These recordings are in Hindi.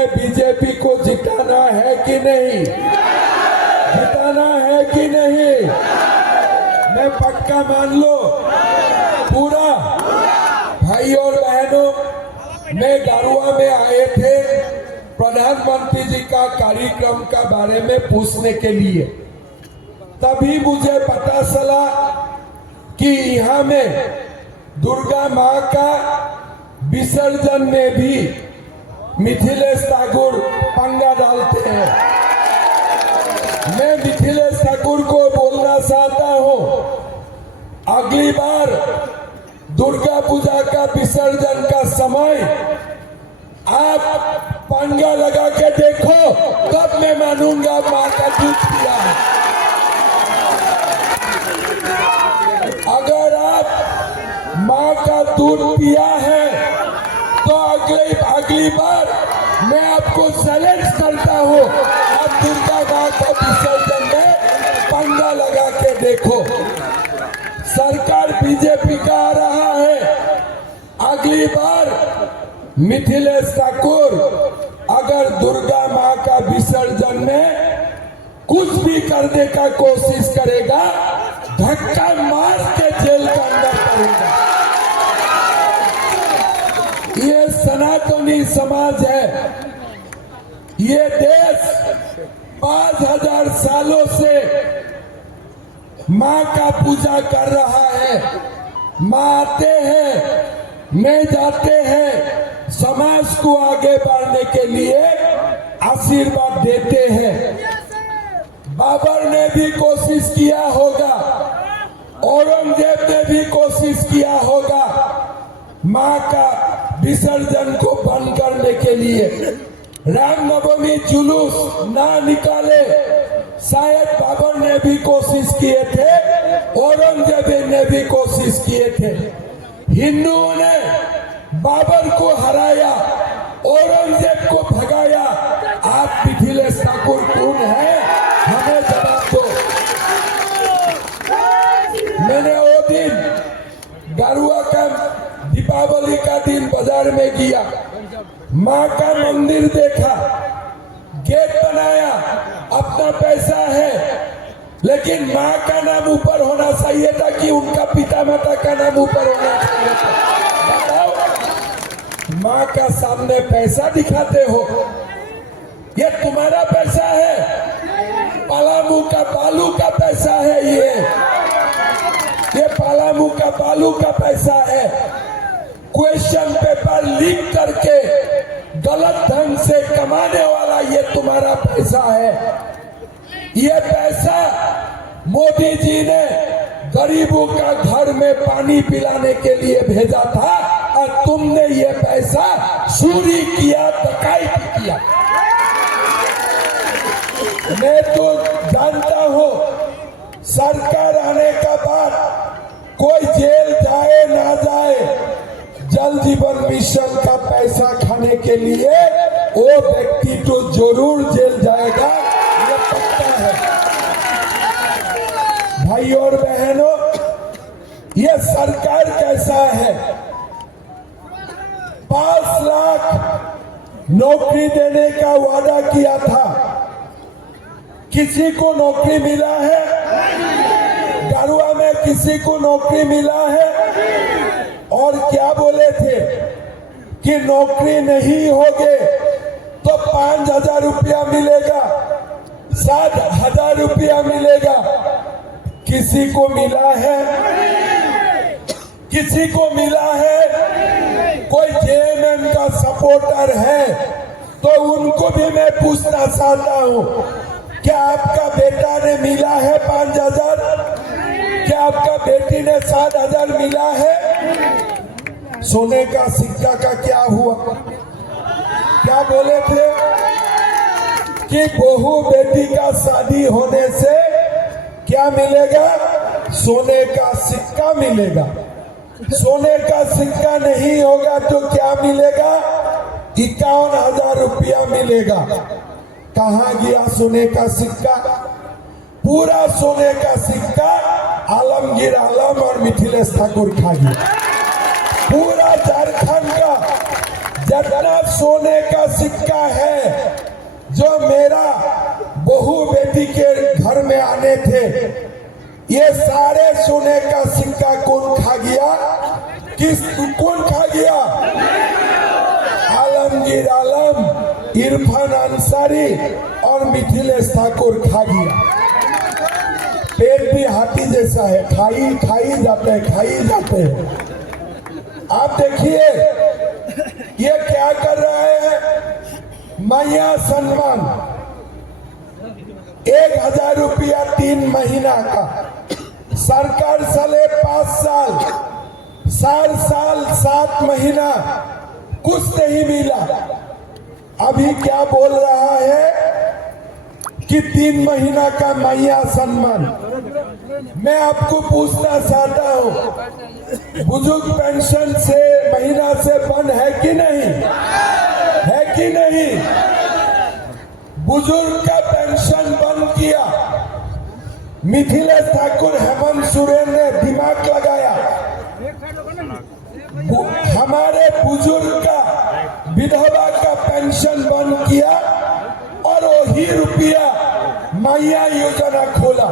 में बीजेपी को जिताना है कि नहीं? जिताना है कि नहीं? मैं पक्का मान लो पूरा। भाई और बहनों, मैं गारुआ में आए थे प्रधानमंत्री जी का कार्यक्रम का बारे में पूछने के लिए। तभी मुझे पता चला कि यहाँ में दुर्गा माँ का विसर्जन में भी मिथिलेश ठाकुर पंगा डालते हैं। मैं मिथिलेश ठाकुर को बोलना चाहता हूँ, अगली बार दुर्गा पूजा का विसर्जन का समय आप पंगा लगा के देखो, तब मैं मानूंगा माँ का दूध पिया है। अगर आप माँ का दूध पिया है तो अगली बार मैं आपको चैलेंज करता हूँ, आप दुर्गा माँ का विसर्जन में पंगा लगा के देखो। सरकार बीजेपी का आ रहा है, अगली बार मिथिलेश ठाकुर अगर दुर्गा माँ का विसर्जन में कुछ भी करने का कोशिश करेगा, धक्का मार के जेल के अंदर करेगा। ये सनातनी समाज है। ये देश 5000 सालों से माँ का पूजा कर रहा है। माँ आते हैं, मैं जाते हैं, समाज को आगे बढ़ने के लिए आशीर्वाद देते हैं। बाबर ने भी कोशिश किया होगा, औरंगजेब ने भी कोशिश किया होगा माँ का विसर्जन को बंद करने के लिए। रामनवमी जुलूस ना निकाले, शायद बाबर ने भी कोशिश किए थे, औरंगजेब ने भी कोशिश किए थे। हिंदुओं ने बाबर को हराया, औरंगजेब को भगाया। आप मिथिलेश ठाकुर कौन है, हमें जवाब दो। मैंने वो दिन गारुआ का दीपावली का दिन बाजार में गया, माँ का मंदिर देखा, गेट बनाया, अपना पैसा है, लेकिन माँ का नाम ऊपर होना चाहिए था कि उनका पिता माता का नाम ऊपर होना चाहिए था। बताओ, माँ का सामने पैसा दिखाते हो, ये तुम्हारा पैसा है, पलामू का बालू का पैसा है, ये पलामू का बालू का पैसा है। क्वेश्चन पेपर लीक करके गलत ढंग से कमाने वाला ये तुम्हारा पैसा है। ये पैसा मोदी जी ने गरीबों का घर में पानी पिलाने के लिए भेजा था, और तुमने ये पैसा चोरी किया, डकैती किया। मैं तो जानता हूँ सरकार आने का बाद कोई जेल जाए ना जाए, जल जीवन मिशन का पैसा खाने के लिए वो व्यक्ति तो जरूर जेल जाएगा, ये पक्का है। भाई और बहनों, ये सरकार कैसा है? 5 लाख नौकरी देने का वादा किया था, किसी को नौकरी मिला है? गारुआ में किसी को नौकरी मिला है? और क्या बोले थे कि नौकरी नहीं होगे तो 5000 रुपया मिलेगा, 7000 रुपया मिलेगा। किसी को मिला है? किसी को मिला है? कोई जेएमएम का सपोर्टर है तो उनको भी मैं पूछना चाहता हूँ, क्या आपका बेटा ने मिला है 5000? क्या आपका बेटी ने 7000 मिला है? सोने का सिक्का का क्या हुआ? क्या बोले थे कि बहू बेटी का शादी होने से क्या मिलेगा? सोने का सिक्का मिलेगा। सोने का सिक्का नहीं होगा तो क्या मिलेगा? 51,000 रुपया मिलेगा। कहाँ गया सोने का सिक्का? पूरा सोने का सिक्का आलमगीर आलम और मिथिलेश ठाकुर खा गया। पूरा झारखंड का जितना सोने का सिक्का है जो मेरा बहू बेटी के घर में आने थे, ये सारे सोने का सिक्का कौन खा गया? कौन खा गया? आलमगीर आलम, इरफान अंसारी और मिथिलेश ठाकुर खा गया। पेट भी हाथी जैसा है, खाई जाते हैं। आप देखिए ये क्या कर रहे हैं। मैया सम्मान 1000 रुपया 3 महीना का, सरकार साले 5 साल, 4 साल 7 महीना कुछ नहीं मिला। अभी क्या बोल रहा है कि 3 महीना का मैया सम्मान। मैं आपको पूछना चाहता हूँ, बुजुर्ग पेंशन से महीना से बंद है कि नहीं? है कि नहीं? बुजुर्ग का पेंशन बंद किया। मिथिलेश ठाकुर, हेमंत सोरेन ने दिमाग लगाया, हमारे बुजुर्ग का विधवा का पेंशन बंद किया और वही रुपया मैया योजना खोला।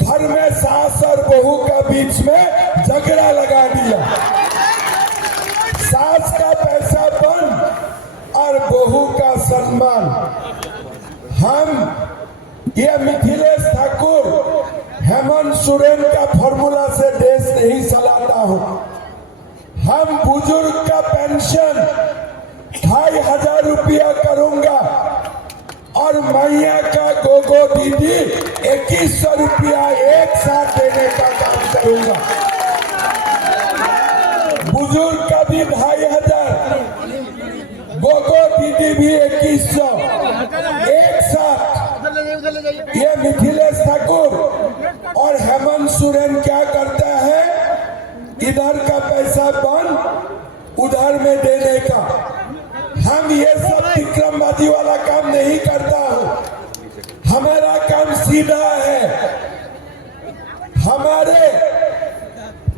घर में सास और बहू का बीच में झगड़ा लगा दिया। सास का पैसा बंद और बहू का सम्मान। हम ये मिथिलेश ठाकुर, हेमंत सोरेन का फॉर्मूला से देश नहीं चलाता हूं। हम बुजुर्ग का पेंशन 2500 रुपया करूंगा और मैया का गोगो दीदी 2100 रुपया एक साथ देने का काम करूंगा। बुजुर्ग का भी 2500, गोगो दीदी भी 2100 एक साथ। ये मिथिलेश ठाकुर और हेमंत सोरेन क्या करता है? इधर का पैसा बंद, उधर में देने का। हम ये सब विक्रमवादी वाला काम नहीं करता हूं। हमारा काम सीधा है। हमारे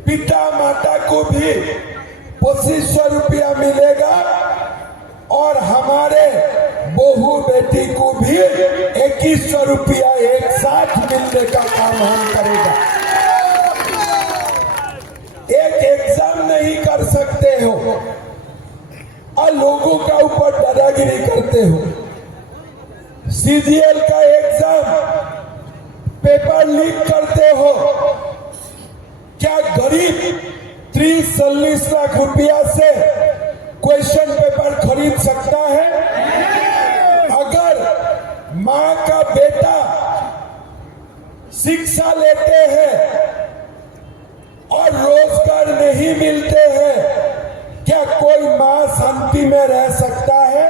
पिता माता को भी 2500 रुपया मिलेगा और हमारे बहू बेटी को भी 2100 रुपया एक साथ मिलने का काम हम करेगा। एक एग्जाम नहीं कर सकते हो और लोगों का ऊपर दादागिरी करते हो। सीजीएल का एग्जाम पेपर लीक करते हो। क्या गरीब 30-40 लाख रुपया से क्वेश्चन पेपर खरीद सकता है? अगर मां का बेटा शिक्षा लेते हैं और रोजगार नहीं मिलते हैं, क्या कोई मां शांति में रह सकता है?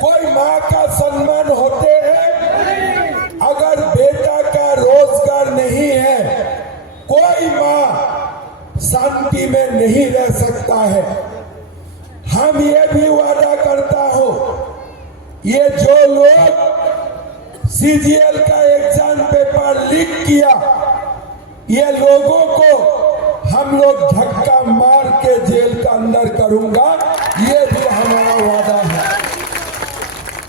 कोई मां का सम्मान होते हैं? अगर बेटा का रोजगार नहीं है, कोई मां शांति में नहीं रह सकता है। हम ये भी वादा करता हूं, ये जो लोग सीजीएल का एग्जाम पेपर लीक किया, ये लोगों को हम लोग धक्का मार के जेल का अंदर करूंगा, ये भी हमारा वादा है।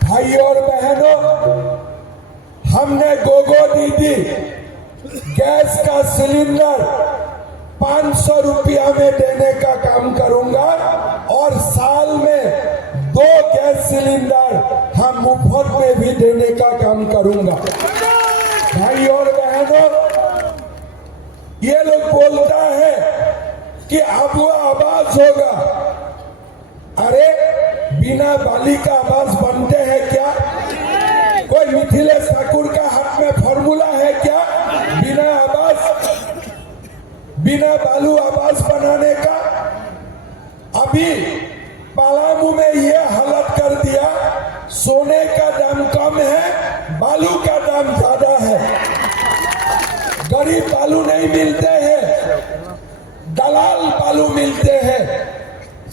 भाई और बहनों, हमने गोगो दीदी गैस का सिलेंडर 500 रुपया में देने का काम करूंगा और साल में 2 गैस सिलेंडर हम मुफ्त में भी देने का काम करूंगा। भाई और बहनों, ये लोग बोलता है कि अब वो आवाज होगा। अरे बिना बाली का आवाज बनते हैं क्या? कोई मिथिलेश ठाकुर का हाथ में फॉर्मूला है क्या बिना बालू आवाज बनाने का? अभी पलामू में ये हालत कर दिया, सोने का दाम कम है, बालू का दाम ज्यादा है। गरीब बालू नहीं मिलते हैं, दलाल बालू मिलते हैं।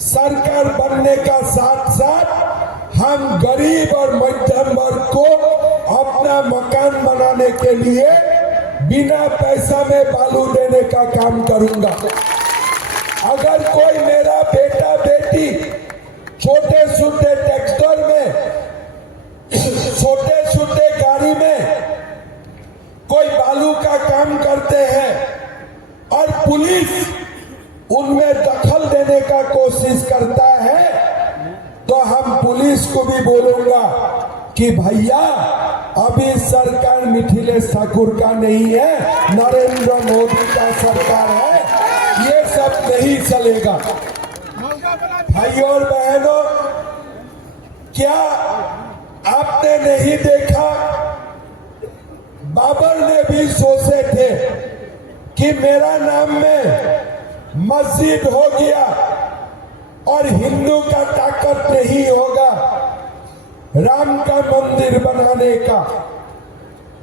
सरकार बनने का साथ साथ हम गरीब और मध्यम वर्ग को अपना मकान बनाने के लिए बिना पैसा में बालू देने का काम करूंगा। अगर कोई मेरा बेटा बेटी छोटे छोटे ट्रैक्टर में बोलूंगा कि भैया अभी सरकार मिथिलेश ठाकुर का नहीं है, नरेंद्र मोदी का सरकार है, ये सब नहीं चलेगा। भाइयों और बहनों, क्या आपने नहीं देखा, बाबर ने भी सोचे थे कि मेरा नाम में मस्जिद हो गया और हिंदू का ताकत नहीं होगा राम का मंदिर बनाने का,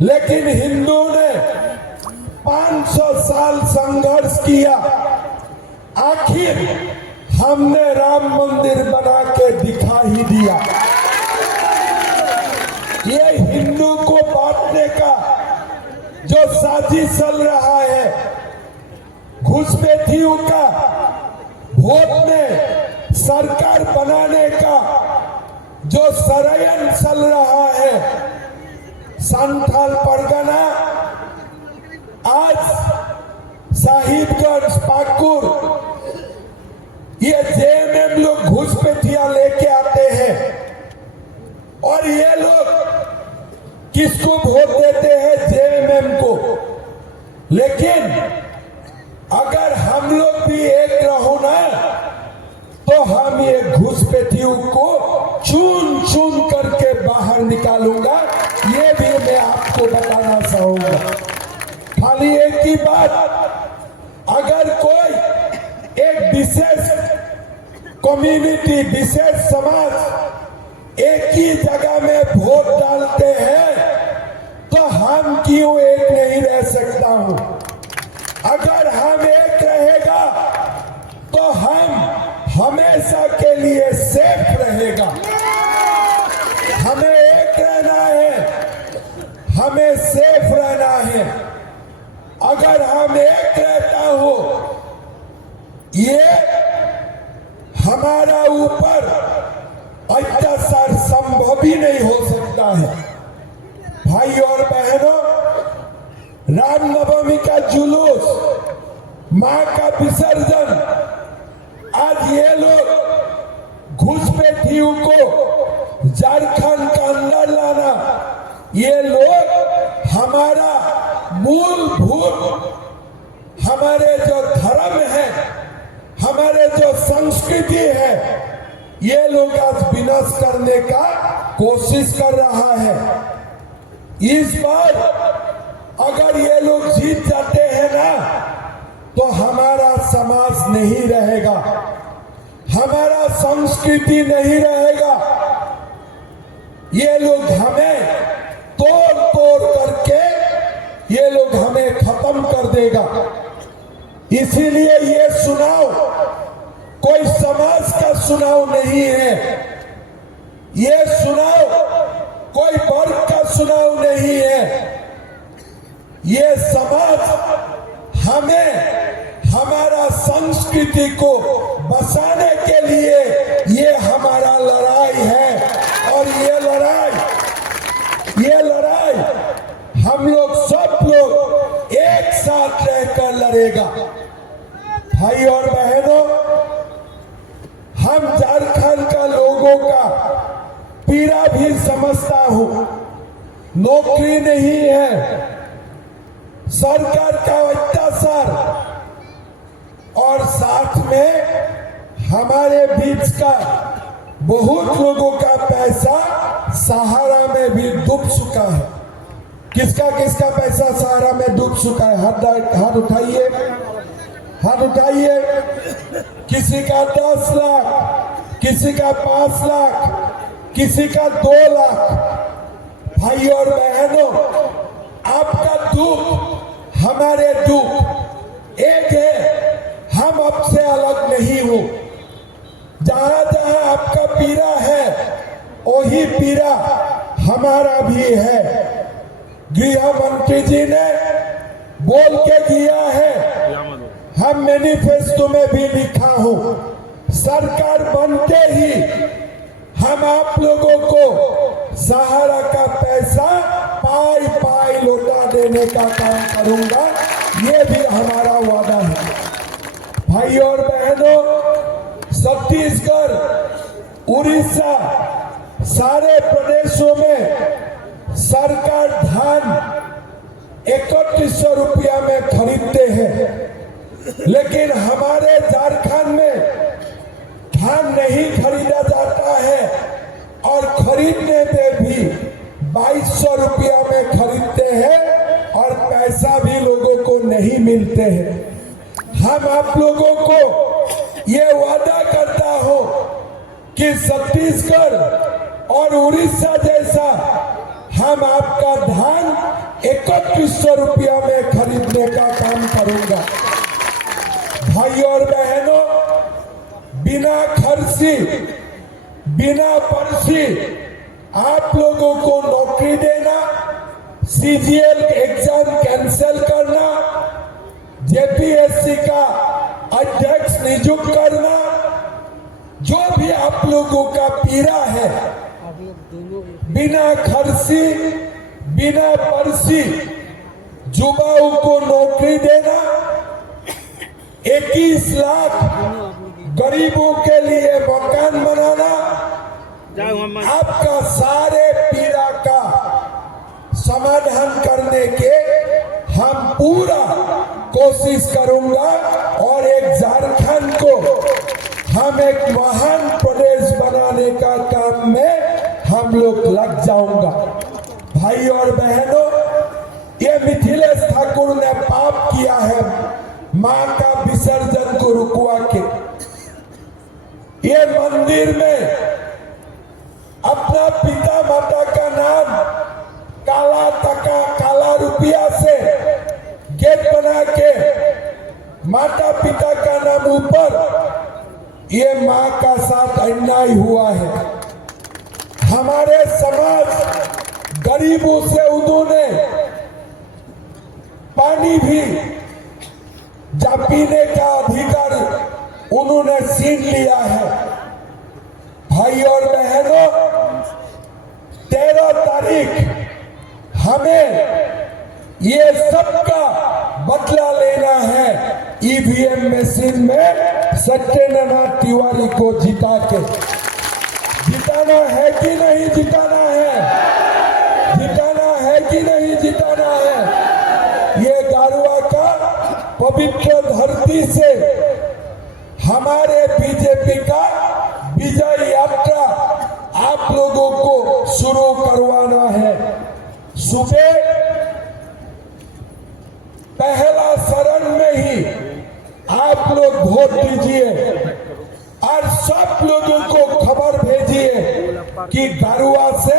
लेकिन हिंदू ने 500 साल संघर्ष किया, आखिर हमने राम मंदिर बना के दिखा ही दिया। ये हिंदू को बांटने का जो साजिश चल रहा है, घुसपैठियों का वोट में सरकार बनाने का जो षड्यंत्र चल रहा है, संथाल परगना आज साहिबगंज पाकुर ये जेएमएम लोग घुसपैठिया लेके आते हैं और ये लोग किसको वोट देते हैं? जेएमएम को। लेकिन अगर हम लोग भी एक रहो ना, तो हम ये घुसपैठियों को चुन चुन करके बाहर निकालूंगा, ये भी मैं आपको बताना चाहूंगा। खाली एक ही बात, अगर कोई एक विशेष कम्युनिटी, विशेष समाज एक ही जगह में वोट डालते हैं, तो हम क्यों एक नहीं रह सकता हूं? अगर हम एक रहेगा तो हम हमेशा के लिए सेफ रहेगा। हमें एक रहना है, हमें सेफ रहना है। अगर हम एक रहता हो, ये हमारा ऊपर अत्याचार संभव ही नहीं हो सकता है। भाई और बहनों, रामनवमी का जुलूस, मां का विसर्जन, आज ये लोग घुसपैठियों को झारखंड का अंदर लाना, ये लोग हमारा मूलभूत, हमारे जो धर्म है, हमारे जो संस्कृति है, ये लोग आज विनाश करने का कोशिश कर रहा है। इस बार अगर ये लोग जीत जाते हैं ना, तो हमारा समाज नहीं रहेगा, हमारा संस्कृति नहीं रहेगा। ये लोग हमें तोड़ तोड़ करके ये लोग हमें खत्म कर देगा। इसीलिए ये चुनाव कोई समाज का चुनाव नहीं है, ये चुनाव कोई वर्ग का चुनाव नहीं है। ये समाज हमें हमारा संस्कृति को बचाने के लिए ये हमारा लड़ाई है, और ये लड़ाई हम लोग सब लोग एक साथ रहकर लड़ेगा। भाई और बहनों, हम झारखंड का लोगों का पीड़ा भी समझता हूं। नौकरी नहीं है, सरकार का अत्याचार, और साथ में हमारे बीच का बहुत लोगों का पैसा सहारा में भी डूब चुका है। किसका किसका पैसा सहारा में डूब चुका है? हाथ उठाइए, हाथ उठाइए। किसी का 10 लाख, किसी का 5 लाख, किसी का 2 लाख। भाई और बहनों, आपका दुख हमारे दुख एक है, हम आपसे अलग नहीं हो। जहां जहां आपका पीड़ा है, वही पीड़ा हमारा भी है। गृह मंत्री जी ने बोल के दिया है, हम मैनिफेस्टो में भी लिखा हूं, सरकार बनते ही हम आप लोगों को सहारा का पैसा पाई पाई लौटा देने का काम करूंगा, ये भी हमारा वादा है। भाई और बहनों, छत्तीसगढ़, उड़ीसा, सारे प्रदेशों में सरकार धान 3100 रुपया में खरीदते हैं, लेकिन हमारे झारखंड में धान नहीं खरीदा जाता है और खरीदने में भी 2200 रुपया में खरीदते हैं और पैसा भी लोगों को नहीं मिलते हैं। हम आप लोगों को ये वादा करता हूं कि छत्तीसगढ़ और उड़ीसा जैसा हम आपका धान 3100 रुपया में खरीदने का काम करूंगा। भाई और बहनों, बिना खर्ची, बिना पर्ची आप लोगों को नौकरी देना, सीजीएल एग्जाम कैंसिल करना, जेपीएससी का अध्यक्ष नियुक्त करना, जो भी आप लोगों का पीड़ा है, बिना खर्ची, बिना पर्ची युवाओं को नौकरी देना, 21 लाख गरीबों के लिए मकान बनाना, आपका सारे पीड़ा का समाधान करने के हम पूरा कोशिश करूंगा और एक झारखंड को हम एक महान प्रदेश बनाने का काम में हम लोग लग जाऊंगा। भाई और बहनों, ये मिथिलेश ठाकुर ने पाप किया है मां का विसर्जन को रुकवा के। ये मंदिर में अपना पिता माता का नाम काला टका, काला रुपया से गेट बना के माता पिता का नाम ऊपर, ये मां का साथ अन्याय हुआ है। हमारे समाज गरीबों से उन्होंने पानी भी जा पीने का अधिकार उन्होंने छीन लिया है। भाई और बहनों, 13 तारीख हमें ये सबका बदला लेना है। ईवीएम मशीन में सत्येंद्रनाथ तिवारी को जिता के जिताना है कि नहीं जिताना है? जिताना है कि नहीं जिताना है? ये गारुआ का पवित्र धरती से हमारे बीजेपी का विजय यात्रा आप लोगों को शुरू करवाना है। सुबह पहला शरण में ही आप लोग वोट दीजिए और सब लोगों को खबर भेजिए कि गारुआ से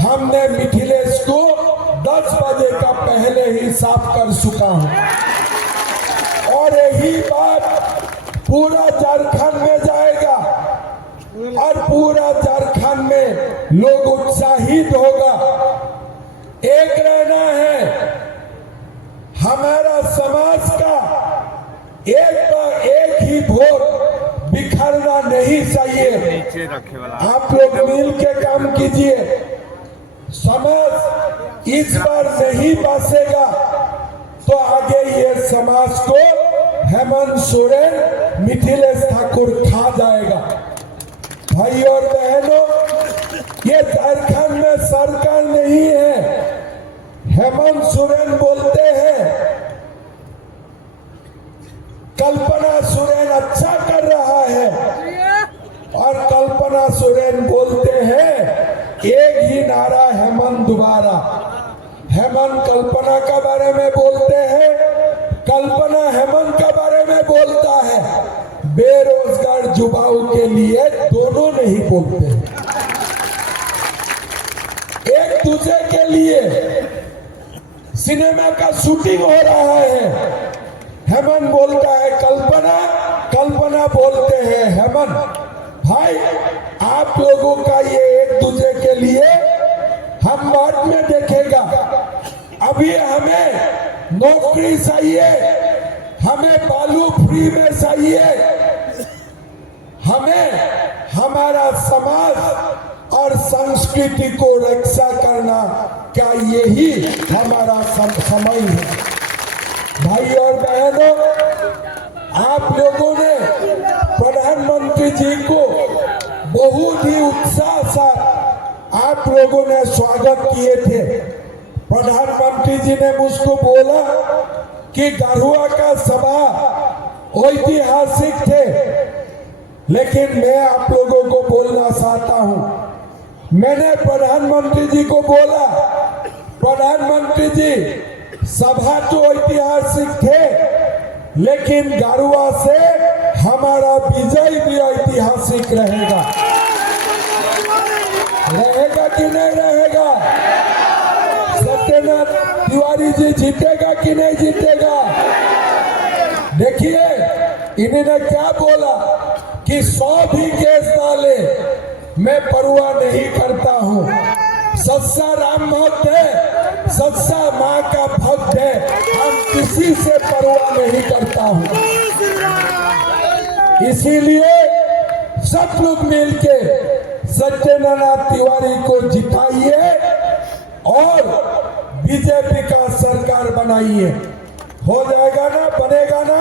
हमने मिथिलेश को 10 बजे का पहले ही साफ कर चुका हूं और यही बात पूरा झारखंड में जाएगा और पूरा झारखंड में लोग उत्साहित होगा। एक रहना है, हमारा समाज का एक ही वोट बिखरना नहीं चाहिए। आप लोग मिल के काम कीजिए। समाज इस बार नहीं बसेगा तो आगे ये समाज को हेमंत सोरेन, मिथिलेश ठाकुर खा जाएगा। भाई और बहनों, ये झारखंड में सरकार नहीं है। हेमंत सोरेन बोलते हैं कल्पना सोरेन अच्छा कर रहा है और कल्पना सोरेन बोलते हैं एक ही नारा हेमंत दोबारा। हेमंत कल्पना का बारे में बोलते हैं, कल्पना हेमंत का बारे में बोलता है। बेरोजगार युवाओं के लिए दोनों नहीं बोलते हैं। एक दूसरे के लिए सिनेमा का शूटिंग हो रहा है। हेमंत बोलता है कल्पना, कल्पना बोलते हैं हेमंत। भाई, आप लोगों का ये एक दूसरे के लिए हम बाद में देखेगा। अभी हमें नौकरी चाहिए, हमें बालू फ्री में चाहिए, हमें हमारा समाज और संस्कृति को रक्षा करना क्या यही हमारा समय है। भाई और बहनों, आप लोगों ने प्रधानमंत्री जी को बहुत ही उत्साह से आप लोगों ने स्वागत किए थे। प्रधानमंत्री जी ने मुझको बोला कि गढ़वा का सभा ऐतिहासिक थे, लेकिन मैं आप लोगों को बोलना चाहता हूं। मैंने प्रधानमंत्री जी को बोला, प्रधानमंत्री जी सभा तो ऐतिहासिक थे, लेकिन गढ़वा से हमारा विजय भी ऐतिहासिक रहेगा। रहेगा कि नहीं रहेगा? सत्यनारायण तिवारी जी जीतेगा कि नहीं जीतेगा? देखिए, इन्होंने क्या बोला कि 100 भी केस डाले मैं परवाह नहीं करता हूं। सच्चा राम भक्त है, सच्चा माँ का भक्त है, हम किसी से परवाह नहीं करता हूं। इसीलिए सब लोग मिलके सत्यनारायण तिवारी को जिताइए और बीजेपी का सरकार बनाइए। हो जाएगा ना? बनेगा ना?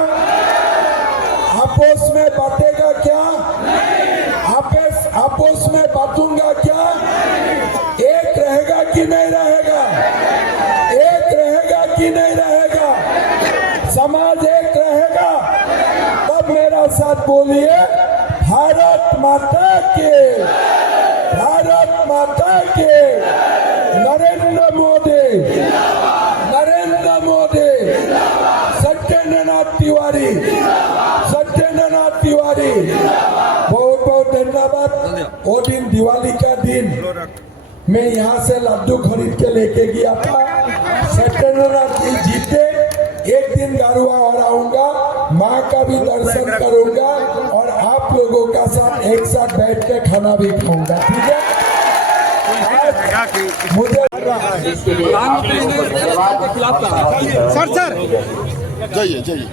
आपस में बांटेगा क्या? आपस में बांटूंगा क्या? एक रहेगा कि नहीं रहेगा? एक रहेगा कि नहीं रहेगा? समाज एक रहेगा तब मेरा साथ बोलिए, भारत माता के, भारत माता के, नरेंद्र मोदी, नरेंद्र मोदी, सत्यनारायण तिवारी, सत्यनारायण तिवारी। बहुत बहुत धन्यवाद। वो दिन दिवाली का दिन मैं यहाँ से लड्डू खरीद के लेके गया था। सत्यनारायण जीते, एक दिन गढ़वा और आऊंगा, माँ का भी दर्शन करूंगा और आप लोगों का साथ एक साथ बैठ के खाना भी खाऊंगा। ठीक है? मुझे सर जाइए जाइए।